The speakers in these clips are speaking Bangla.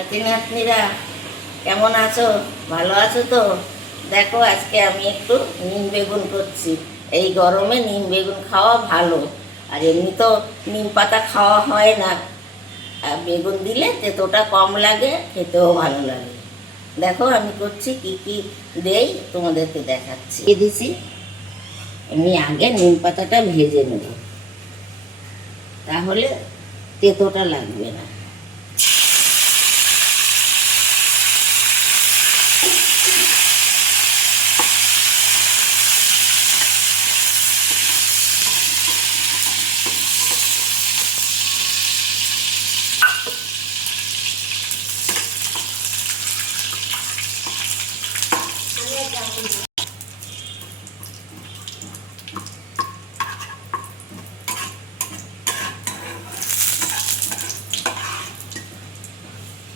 নাতি নাতনিরা কেমন আছো? ভালো আছো তো? দেখো আজকে আমি একটু নিম বেগুন করছি। এই গরমে নিম বেগুন খাওয়া ভালো, আর এমনি তো নিম পাতা খাওয়া হয় না। আর বেগুন দিলে তেতোটা কম লাগে, খেতেও ভালো লাগে। দেখো আমি করছি, কি কি দেই তোমাদেরকে দেখাচ্ছি। দিছি, আমি আগে নিম পাতাটা ভেজে নেব, তাহলে তেতোটা লাগবে না।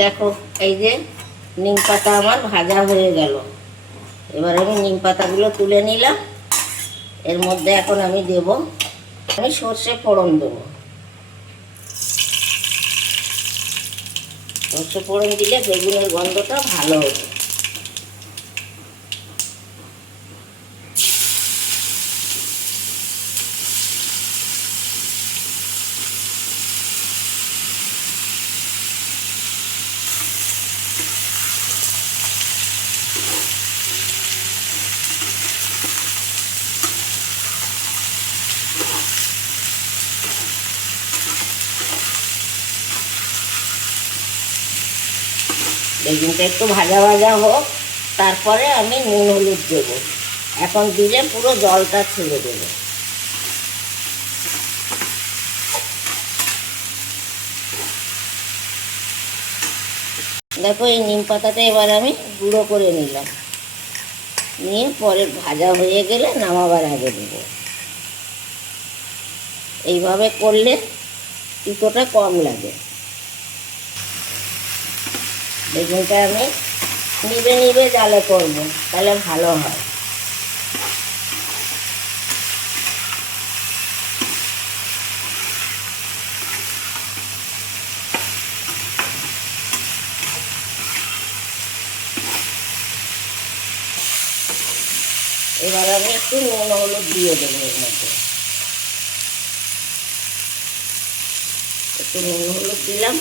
দেখো এই যে নিম পাতা আমার ভাজা হয়ে গেল। এবার আমি নিম পাতাগুলো তুলে নিলাম। এর মধ্যে এখন আমি দেব, আমি সর্ষে ফোড়ন দেবো। সর্ষে ফোড়ন দিলে বেগুনের গন্ধটা ভালো হবে। বেগুনটা একটু ভাজা ভাজা হোক, তারপরে আমি নুন হলুদ দেবো। এখন দিলে পুরো জলটা ছেড়ে দেবো। দেখো এই নিম পাতাটা এবার আমি গুঁড়ো করে নিলাম, নিয়ে পরে ভাজা হয়ে গেলে নামাবার আগে দেবো। এইভাবে করলে তিতোটা কম লাগে। বেগুনটা আমি নিবে নিবে জালে করবো, তাহলে ভালো হয়। এবার আমি একটু নুন হলুদ দিয়ে দেবো। এর মধ্যে একটু নুন হলুদ দিলাম।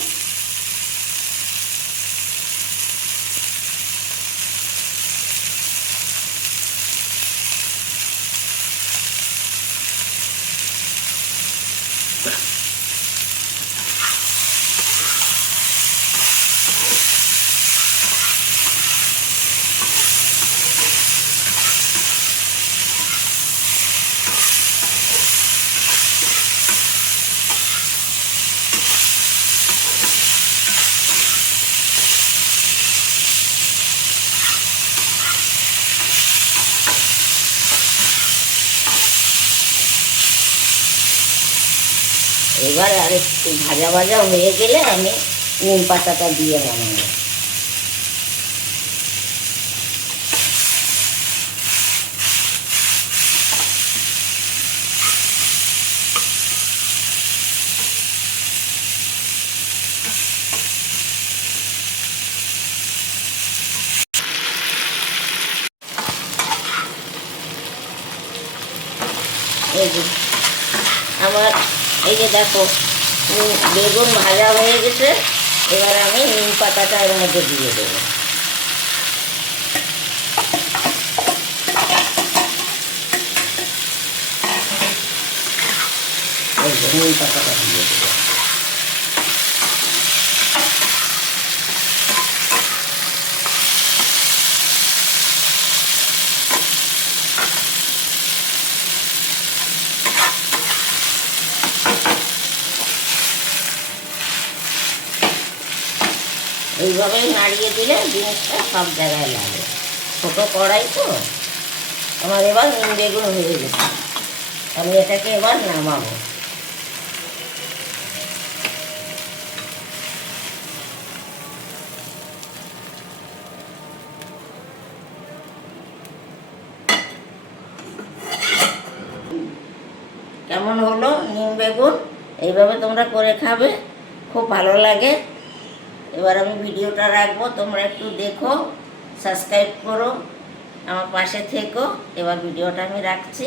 এবার আর একটু ভাজা ভাজা হয়ে গেলে আমি নিম পাতাটা দিয়ে নামাবো। এই যে আমার, এই যে দেখো বেগুন ভাজা হয়ে গেছে। এবার আমি নিম পাতাটা এর মধ্যে দিয়ে দেবো। এই যে নিম পাতাটা দিয়ে দেবো। এইভাবে নাড়িয়ে দিলে জিনিসটা সব জায়গায় লাগে। ছোটো কড়াই তো আমার। এবার নিম বেগুন হয়ে গেছে, আমি এটাকে এবার নামাবো। কেমন হলো নিম বেগুন? এইভাবে তোমরা করে খাবে, খুব ভালো লাগে। এবার আমি ভিডিওটা রাখবো, তোমরা একটু দেখো, সাবস্ক্রাইব করো, আমার পাশে থেকো। এবার ভিডিওটা আমি রাখছি।